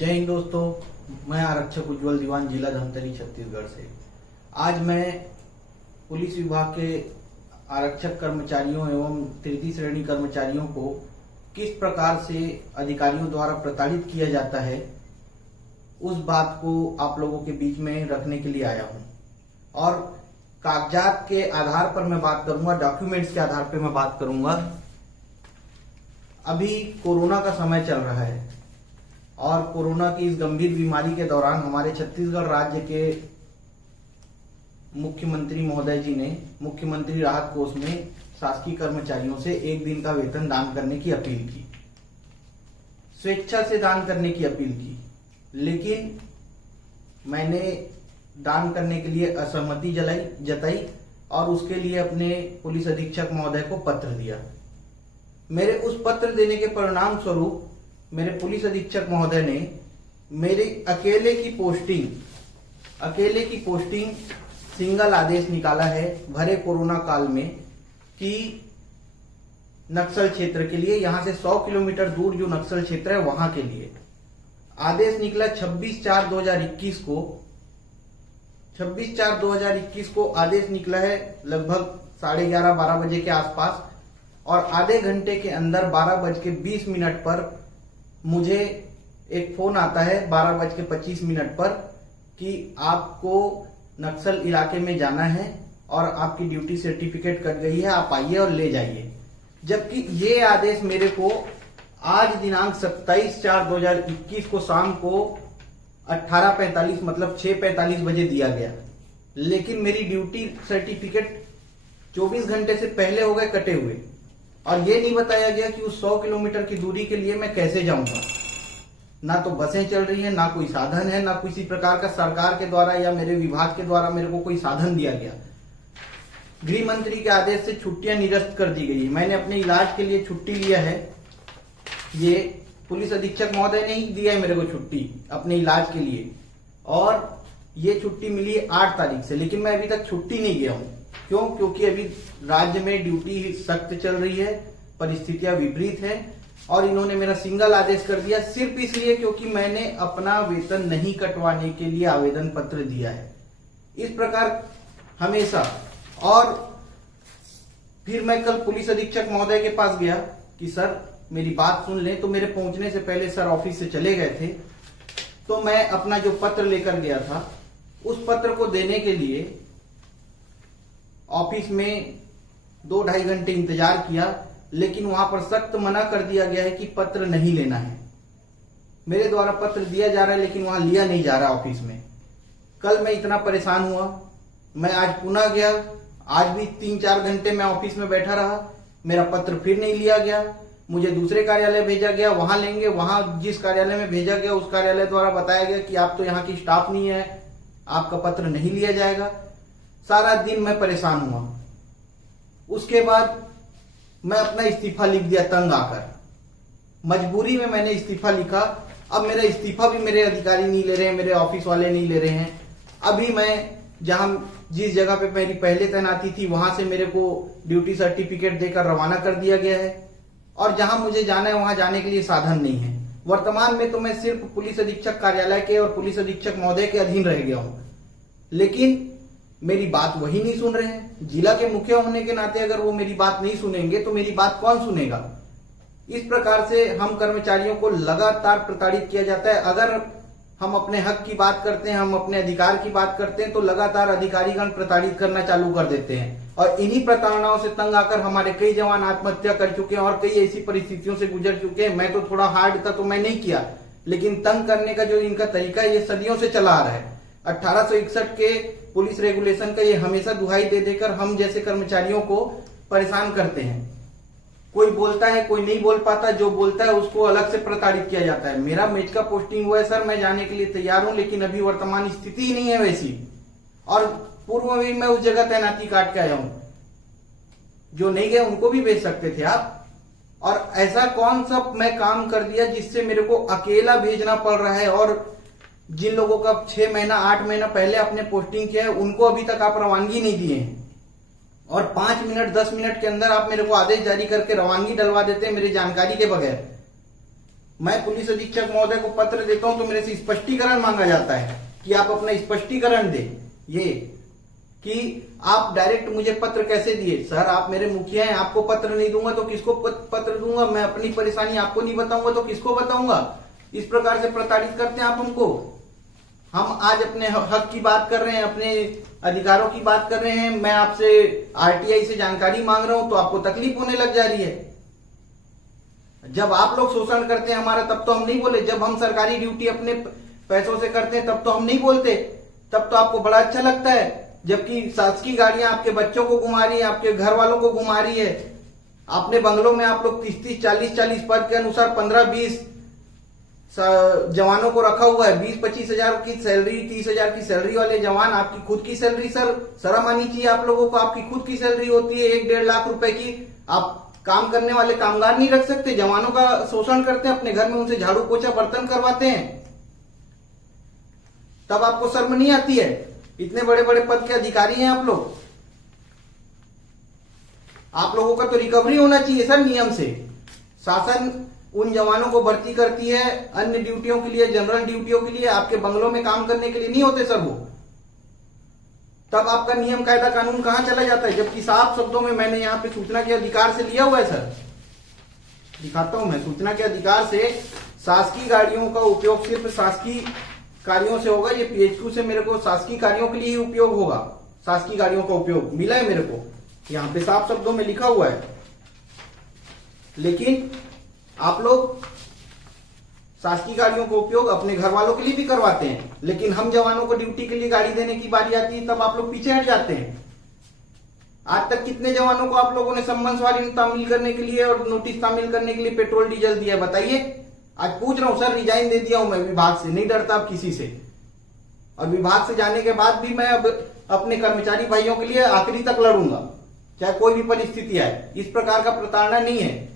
जय हिंद दोस्तों, मैं आरक्षक उज्जवल दीवान, जिला धमतरी, छत्तीसगढ़ से। आज मैं पुलिस विभाग के आरक्षक कर्मचारियों एवं तृतीय श्रेणी कर्मचारियों को किस प्रकार से अधिकारियों द्वारा प्रताड़ित किया जाता है उस बात को आप लोगों के बीच में रखने के लिए आया हूं। और कागजात के आधार पर मैं बात करूंगा, डॉक्यूमेंट्स के आधार पर मैं बात करूंगा। अभी कोरोना का समय चल रहा है और कोरोना की इस गंभीर बीमारी के दौरान हमारे छत्तीसगढ़ राज्य के मुख्यमंत्री महोदय जी ने मुख्यमंत्री राहत कोष में शासकीय कर्मचारियों से एक दिन का वेतन दान करने की अपील की, स्वेच्छा से दान करने की अपील की। लेकिन मैंने दान करने के लिए असहमति जताई और उसके लिए अपने पुलिस अधीक्षक महोदय को पत्र दिया। मेरे उस पत्र देने के परिणाम स्वरूप मेरे पुलिस अधीक्षक महोदय ने मेरे अकेले की पोस्टिंग सिंगल आदेश निकाला है भरे कोरोना काल में कि नक्सल क्षेत्र के लिए, यहां से 100 किलोमीटर दूर जो नक्सल क्षेत्र है वहां के लिए आदेश निकला 26/4/2021 को। 26/4/2021 को आदेश निकला है लगभग 11:30-12 बजे के आसपास, और आधे घंटे के अंदर 12:20 पर मुझे एक फोन आता है 12:25 पर कि आपको नक्सल इलाके में जाना है और आपकी ड्यूटी सर्टिफिकेट कट गई है, आप आइए और ले जाइए। जबकि ये आदेश मेरे को आज दिनांक 27/4/2021 को शाम को 18:45 मतलब 6:45 बजे दिया गया। लेकिन मेरी ड्यूटी सर्टिफिकेट 24 घंटे से पहले हो गए कटे हुए, और ये नहीं बताया गया कि उस 100 किलोमीटर की दूरी के लिए मैं कैसे जाऊंगा। ना तो बसें चल रही हैं, ना कोई साधन है, ना किसी प्रकार का सरकार के द्वारा या मेरे विभाग के द्वारा मेरे को कोई साधन दिया गया। गृह मंत्री के आदेश से छुट्टियां निरस्त कर दी गई। मैंने अपने इलाज के लिए छुट्टी लिया है, ये पुलिस अधीक्षक महोदय ने ही दिया है मेरे को छुट्टी अपने इलाज के लिए, और ये छुट्टी मिली 8 तारीख से। लेकिन मैं अभी तक छुट्टी नहीं गया हूं। क्यों? क्योंकि अभी राज्य में ड्यूटी सख्त चल रही है, परिस्थितियां विपरीत है, और इन्होंने मेरा सिंगल आदेश कर दिया सिर्फ इसलिए क्योंकि मैंने अपना वेतन नहीं कटवाने के लिए आवेदन पत्र दिया है। इस प्रकार हमेशा। और फिर मैं कल पुलिस अधीक्षक महोदय के पास गया कि सर मेरी बात सुन लें। तो मेरे पहुंचने से पहले सर ऑफिस से चले गए थे। तो मैं अपना जो पत्र लेकर गया था उस पत्र को देने के लिए ऑफिस में 2-2.5 घंटे इंतजार किया, लेकिन वहां पर सख्त मना कर दिया गया है कि पत्र नहीं लेना है। मेरे द्वारा पत्र दिया जा रहा है लेकिन वहां लिया नहीं जा रहा ऑफिस में। कल मैं इतना परेशान हुआ, मैं आज पुनः गया। आज भी 3-4 घंटे मैं ऑफिस में बैठा रहा, मेरा पत्र फिर नहीं लिया गया। मुझे दूसरे कार्यालय भेजा गया, वहां लेंगे। वहां जिस कार्यालय में भेजा गया उस कार्यालय द्वारा बताया गया कि आप तो यहाँ की स्टाफ नहीं है, आपका पत्र नहीं लिया जाएगा। सारा दिन मैं परेशान हुआ। उसके बाद मैं अपना इस्तीफा लिख दिया तंग आकर। मजबूरी में मैंने इस्तीफा लिखा। अब मेरा इस्तीफा भी मेरे अधिकारी नहीं ले रहे हैं, मेरे ऑफिस वाले नहीं ले रहे हैं। अभी मैं जिस जगह पे मेरी पहले तैनाती थी वहां से मेरे को ड्यूटी सर्टिफिकेट देकर रवाना कर दिया गया है, और जहां मुझे जाना है वहां जाने के लिए साधन नहीं है। वर्तमान में तो मैं सिर्फ पुलिस अधीक्षक कार्यालय के और पुलिस अधीक्षक महोदय के अधीन रह गया हूं, लेकिन मेरी बात वही नहीं सुन रहे हैं। जिला के मुखिया होने के नाते अगर वो मेरी बात नहीं सुनेंगे तो मेरी बात कौन सुनेगा? इस प्रकार से हम कर्मचारियों को लगातार प्रताड़ित किया जाता है। अगर हम अपने हक की बात करते हैं, हम अपने अधिकार की बात करते हैं, तो लगातार अधिकारीगण प्रताड़ित करना चालू कर देते हैं। और इन्हीं प्रताड़नाओं से तंग आकर हमारे कई जवान आत्महत्या कर चुके हैं और कई ऐसी परिस्थितियों से गुजर चुके हैं। मैं तो थोड़ा हार्ड था तो मैं नहीं किया, लेकिन तंग करने का जो इनका तरीका है ये सदियों से चला आ रहा है। 1861 के पुलिस रेगुलेशन का ये हमेशा दुहाई दे देकर हम जैसे कर्मचारियों को परेशान करते हैं। कोई बोलता है, कोई नहीं बोल पाता, जो बोलता है उसको अलग से प्रताड़ित किया जाता है। मेरा मेच का पोस्टिंग हुआ है सर, मैं जाने के लिए तैयार हूं, लेकिन अभी वर्तमान स्थिति ही नहीं है वैसी। और पूर्व में मैं उस जगह तैनाती काट के आया हूं, जो नहीं गए उनको भी भेज सकते थे आप। और ऐसा कौन सा मैं काम कर दिया जिससे मेरे को अकेला भेजना पड़ रहा है? और जिन लोगों का 6 महीना 8 महीना पहले आपने पोस्टिंग किया है उनको अभी तक आप रवानगी नहीं दिए हैं, और 5 मिनट 10 मिनट के अंदर आप मेरे को आदेश जारी करके रवानगी डलवा देते हैं मेरी जानकारी के बगैर। मैं पुलिस अधीक्षक महोदय को पत्र देता हूं तो मेरे से स्पष्टीकरण मांगा जाता है कि आप अपना स्पष्टीकरण दें। ये कि आप डायरेक्ट मुझे पत्र कैसे दिए? सर आप मेरे मुखिया हैं, आपको पत्र नहीं दूंगा तो किसको पत्र दूंगा? मैं अपनी परेशानी आपको नहीं बताऊंगा तो किसको बताऊंगा? इस प्रकार से प्रताड़ित करते हैं आप हमको। हम आज अपने हक की बात कर रहे हैं, अपने अधिकारों की बात कर रहे हैं। मैं आपसे आरटीआई से जानकारी मांग रहा हूं तो आपको तकलीफ होने लग जा रही है। जब आप लोग शोषण करते हैं हमारा तब तो हम नहीं बोले, जब हम सरकारी ड्यूटी अपने पैसों से करते हैं तब तो हम नहीं बोलते, तब तो आपको बड़ा अच्छा लगता है। जबकि शासकीय गाड़ियां आपके बच्चों को घुमा रही है, आपके घर वालों को घुमा रही है। अपने बंगलों में आप लोग 30-30, 40-40 पद के अनुसार 15-20 जवानों को रखा हुआ है। 20-25 हजार की सैलरी, 30 हजार की सैलरी वाले जवान, आपकी खुद की सैलरी। सर शर्म आनी चाहिए आप लोगों को, आपकी खुद की सैलरी होती है 1-1.5 लाख रुपए की। आप काम करने वाले कामगार नहीं रख सकते? जवानों का शोषण करते हैं, अपने घर में उनसे झाड़ू पोछा बर्तन करवाते हैं, तब आपको शर्म नहीं आती है? इतने बड़े बड़े पद के अधिकारी हैं आप लोग। आप लोगों का तो रिकवरी होना चाहिए सर नियम से। शासन उन जवानों को भर्ती करती है अन्य ड्यूटियों के लिए, जनरल ड्यूटियों के लिए, आपके बंगलों में काम करने के लिए नहीं होते सर वो। तब आपका नियम कायदा कानून कहां चला जाता है? जबकि साफ शब्दों में मैंने यहाँ पे सूचना के अधिकार से लिया हुआ है सर, दिखाता हूं मैं। सूचना के अधिकार से शासकीय गाड़ियों का उपयोग सिर्फ शासकीय कार्यों से होगा। ये PHQ से मेरे को शासकीय कार्यों के लिए ही उपयोग होगा। शासकीय गाड़ियों का उपयोग मिला है मेरे को, यहाँ पे साफ शब्दों में लिखा हुआ है। लेकिन आप लोग शासकीय गाड़ियों का उपयोग अपने घर वालों के लिए भी करवाते हैं, लेकिन हम जवानों को ड्यूटी के लिए गाड़ी देने की बारी आती है तब आप लोग पीछे हट जाते हैं। आज तक कितने जवानों को आप लोगों ने सम्मन वाली तामील करने के लिए और नोटिस तामील करने के लिए पेट्रोल डीजल दिया है बताइए? आज पूछ रहा हूं सर, रिजाइन दे दिया हूं मैं विभाग से, नहीं डरता अब किसी से। और विभाग से जाने के बाद भी मैं अब अपने कर्मचारी भाइयों के लिए आखिरी तक लड़ूंगा, चाहे कोई भी परिस्थिति आए। इस प्रकार का प्रताड़ना नहीं है।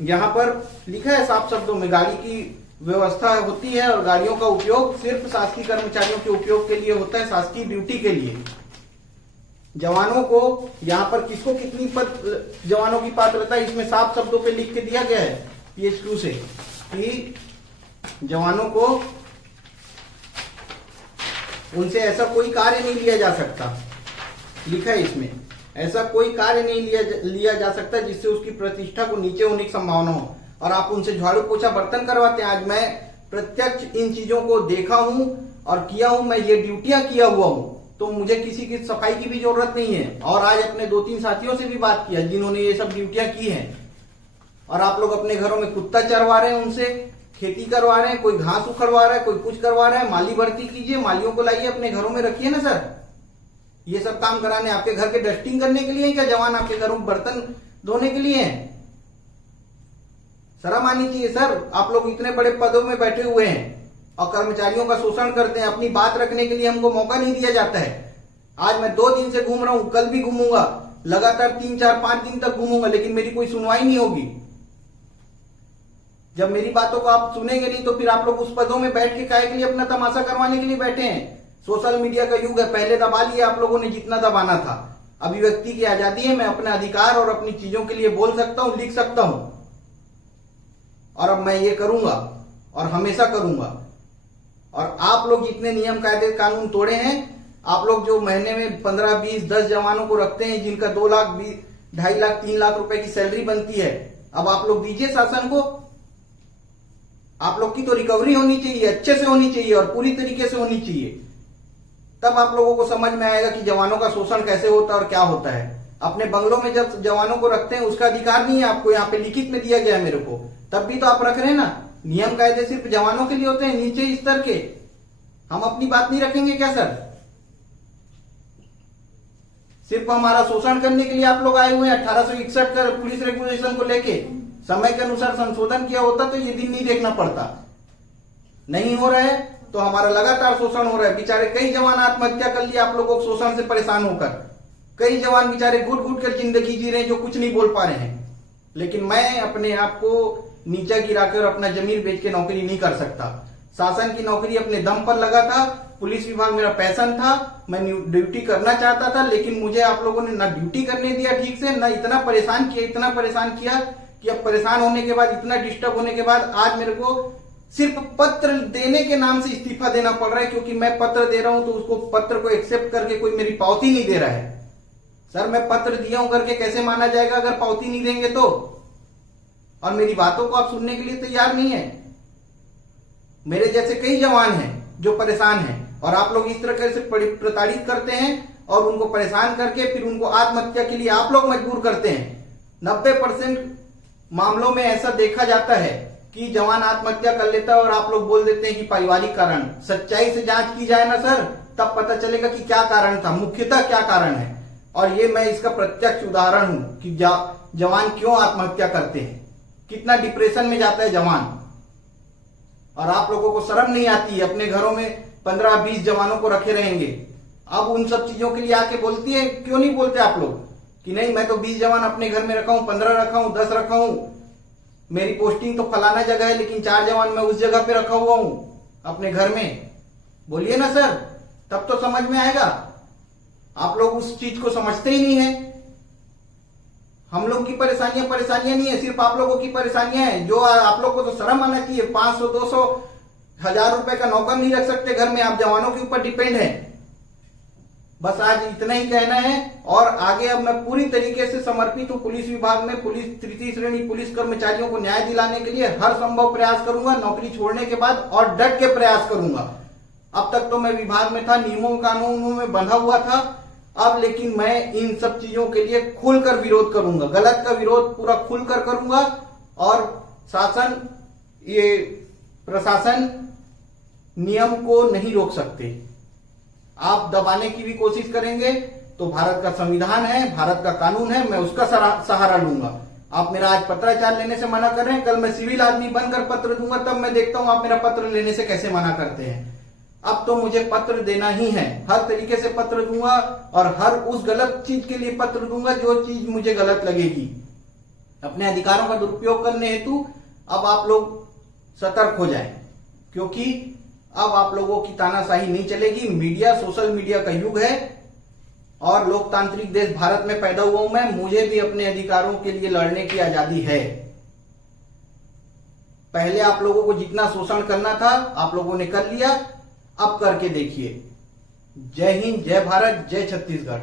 यहां पर लिखा है साफ शब्दों में, गाड़ी की व्यवस्था होती है और गाड़ियों का उपयोग सिर्फ शासकीय कर्मचारियों के उपयोग के लिए होता है, शासकीय ड्यूटी के लिए। जवानों को यहाँ पर किसको कितनी पद जवानों की पात्रता इसमें साफ शब्दों पे लिख के दिया गया है PHQ से कि जवानों को उनसे ऐसा कोई कार्य नहीं लिया जा सकता। लिखा है इसमें, ऐसा कोई कार्य नहीं लिया जा सकता जिससे उसकी प्रतिष्ठा को नीचे होने की संभावना हो। और आप उनसे झाड़ू पोछा बर्तन करवाते हैं। आज मैं प्रत्यक्ष इन चीजों को देखा हूं और किया हूं, मैं ये ड्यूटियां किया हुआ हूं, तो मुझे किसी की सफाई की भी जरूरत नहीं है। और आज अपने 2-3 साथियों से भी बात किया जिन्होंने ये सब ड्यूटियां की हैं। और आप लोग अपने घरों में कुत्ता चरवा रहे हैं, उनसे खेती करवा रहे हैं, कोई घास उखड़वा रहा है, कोई कुछ करवा रहा है। माली भर्ती कीजिए, मालियों को लाइए अपने घरों में रखिए ना सर। ये सब काम कराने आपके घर के डस्टिंग करने के लिए क्या जवान आपके घरों में बर्तन धोने के लिए हैं? शर्म आनी चाहिए सर। आप लोग इतने बड़े पदों में बैठे हुए हैं और कर्मचारियों का शोषण करते हैं। अपनी बात रखने के लिए हमको मौका नहीं दिया जाता है। आज मैं 2 दिन से घूम रहा हूं, कल भी घूमूंगा, लगातार 3, 4, 5 दिन तक घूमूंगा, लेकिन मेरी कोई सुनवाई नहीं होगी। जब मेरी बातों को आप सुनेंगे नहीं तो फिर आप लोग उस पदों में बैठ के काहे के लिए अपना तमाशा करवाने के लिए बैठे हैं? सोशल मीडिया का युग है, पहले दबा लिया आप लोगों ने जितना दबाना था। अभिव्यक्ति की आजादी है, मैं अपने अधिकार और अपनी चीजों के लिए बोल सकता हूं, लिख सकता हूं, और अब मैं ये करूंगा और हमेशा करूंगा। और आप लोग जितने नियम कायदे कानून तोड़े हैं, आप लोग जो महीने में 15, 20, 10 जवानों को रखते हैं जिनका 2 लाख, 2.5 लाख, 3 लाख रुपए की सैलरी बनती है, अब आप लोग दीजिए शासन को। आप लोग की तो रिकवरी होनी चाहिए, अच्छे से होनी चाहिए और पूरी तरीके से होनी चाहिए। तब आप लोगों को समझ में आएगा कि जवानों का शोषण कैसे होता है और क्या होता है। अपने बंगलों में जब जवानों को रखते हैं उसका अधिकार नहीं है आपको, यहाँ पे लिखित में दिया गया है मेरे को, तब भी तो आप रख रहे हैं ना। नियम कायदे सिर्फ जवानों के लिए होते हैं, नीचे स्तर के। हम अपनी बात नहीं रखेंगे क्या सर? सिर्फ हमारा शोषण करने के लिए आप लोग आए हुए हैं। 1861 का पुलिस रेगुलेशन को लेके समय के अनुसार संशोधन किया होता तो ये दिन नहीं देखना पड़ता। नहीं हो रहा है तो हमारा लगातार शोषण हो रहा है। बेचारे कई जवान आत्महत्या कर लिए आप लोगों को शोषण से परेशान होकर। कई जवान बेचारे घुट घुट कर जिंदगी जी रहे हैं जो कुछ नहीं बोल पा रहे हैं। लेकिन मैं अपने आप को नीचा गिराकर अपना जमीन बेच के नौकरी नहीं कर सकता। शासन की नौकरी अपने दम पर लगा था, पुलिस विभाग मेरा पैशन था, मैं ड्यूटी करना चाहता था, लेकिन मुझे आप लोगों ने ना ड्यूटी करने दिया ठीक से, ना इतना परेशान किया कि अब परेशान होने के बाद, इतना डिस्टर्ब होने के बाद आज मेरे को सिर्फ पत्र देने के नाम से इस्तीफा देना पड़ रहा है, क्योंकि मैं पत्र दे रहा हूं तो उसको पत्र को एक्सेप्ट करके कोई मेरी पावती नहीं दे रहा है। सर मैं पत्र दिया हूं करके कैसे माना जाएगा अगर पावती नहीं देंगे तो? और मेरी बातों को आप सुनने के लिए तैयार नहीं है। मेरे जैसे कई जवान हैं जो परेशान हैं, और आप लोग इस तरह से प्रताड़ित करते हैं और उनको परेशान करके फिर उनको आत्महत्या के लिए आप लोग मजबूर करते हैं। 90% मामलों में ऐसा देखा जाता है कि जवान आत्महत्या कर लेता है और आप लोग बोल देते हैं कि पारिवारिक कारण। सच्चाई से जांच की जाए ना सर, तब पता चलेगा कि क्या कारण था, मुख्यतः क्या कारण है। और ये मैं इसका प्रत्यक्ष उदाहरण हूं कि जवान क्यों आत्महत्या करते हैं, कितना डिप्रेशन में जाता है जवान। और आप लोगों को शर्म नहीं आती है, अपने घरों में 15-20 जवानों को रखे रहेंगे। अब उन सब चीजों के लिए आके बोलती है, क्यों नहीं बोलते आप लोग कि नहीं मैं तो 20 जवान अपने घर में रखा हूं, 15 रखा हूं, 10 रखा हूं, मेरी पोस्टिंग तो फलाना जगह है लेकिन 4 जवान मैं उस जगह पे रखा हुआ हूं अपने घर में। बोलिए ना सर, तब तो समझ में आएगा। आप लोग उस चीज को समझते ही नहीं है। हम लोग की परेशानियां नहीं है, सिर्फ आप लोगों की परेशानियां हैं। जो आप लोग को तो शर्म आना चाहिए। 500, 200, 1000 रुपए का नौकर नहीं रख सकते घर में, आप जवानों के ऊपर डिपेंड है। बस आज इतना ही कहना है। और आगे अब मैं पूरी तरीके से समर्पित हूं पुलिस विभाग में। पुलिस तृतीय श्रेणी पुलिस कर्मचारियों को न्याय दिलाने के लिए हर संभव प्रयास करूंगा नौकरी छोड़ने के बाद, और डट के प्रयास करूंगा। अब तक तो मैं विभाग में था, नियमों कानूनों में बंधा हुआ था, अब लेकिन मैं इन सब चीजों के लिए खुलकर विरोध करूंगा। गलत का विरोध पूरा खुलकर करूंगा। और शासन, ये प्रशासन नियम को नहीं रोक सकते। आप दबाने की भी कोशिश करेंगे तो भारत का संविधान है, भारत का कानून है, मैं उसका सहारा लूंगा। आप मेरा आज पत्राचार लेने से मना कर रहे हैं, कल मैं सिविल आदमी बनकर पत्र दूंगा, तब मैं देखता हूं आप मेरा पत्र लेने से कैसे मना करते हैं। अब तो मुझे पत्र देना ही है, हर तरीके से पत्र दूंगा और हर उस गलत चीज के लिए पत्र दूंगा जो चीज मुझे गलत लगेगी। अपने अधिकारों का दुरुपयोग करने हेतु अब आप लोग सतर्क हो जाएं, क्योंकि अब आप लोगों की तानाशाही नहीं चलेगी। मीडिया, सोशल मीडिया का युग है और लोकतांत्रिक देश भारत में पैदा हुआ हूं मैं, मुझे भी अपने अधिकारों के लिए लड़ने की आजादी है। पहले आप लोगों को जितना शोषण करना था आप लोगों ने कर लिया, अब करके देखिए। जय हिंद, जय भारत, जय छत्तीसगढ़।